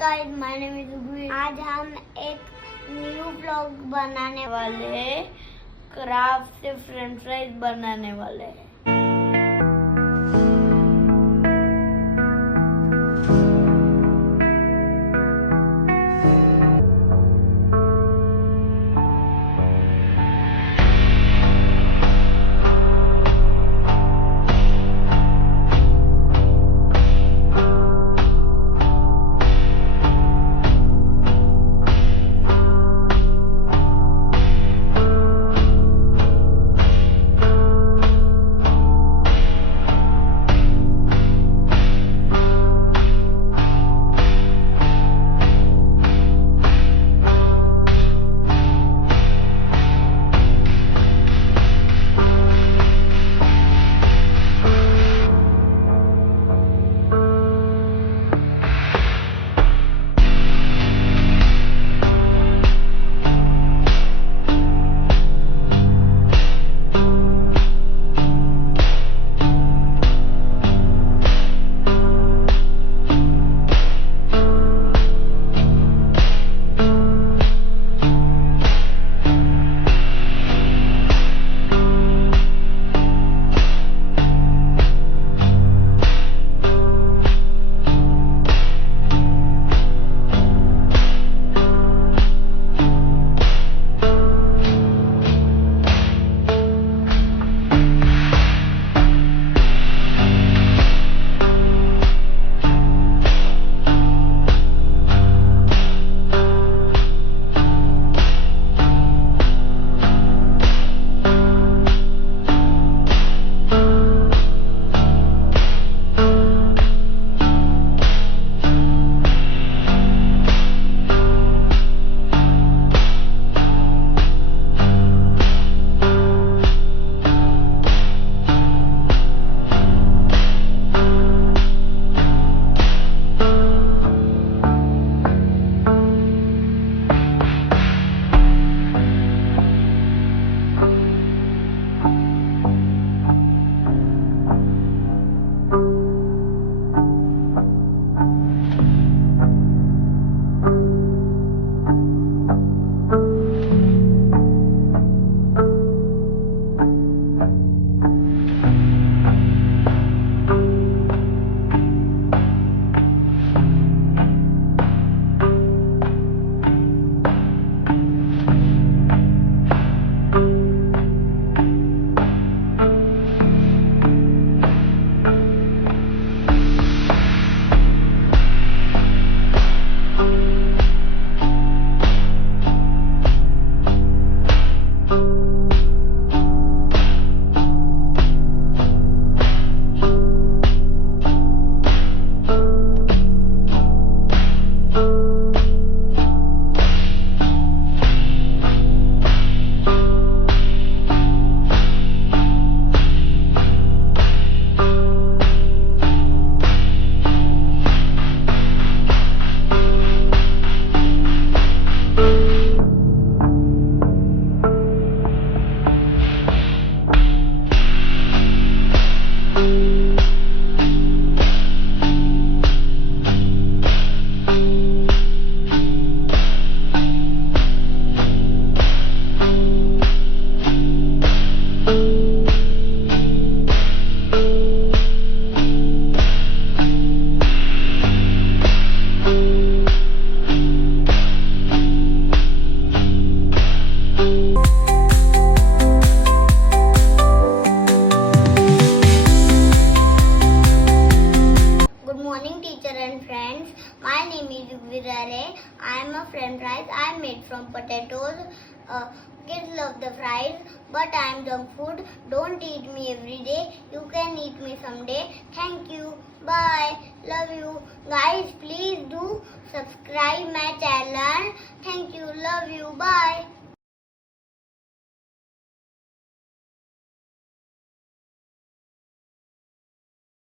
Guys my name is गुरु। आज हम एक न्यू ब्लॉग बनाने वाले हैं। क्राफ्ट से फ्रेंच फ्राइज बनाने वाले हैं। My name is Virare. I am a French fries. I am made from potatoes. Kids love the fries, but I am junk food. Don't eat me every day. You can eat me someday. Thank you. Bye. Love you. Guys, please do subscribe my channel. Thank you. Love you. Bye.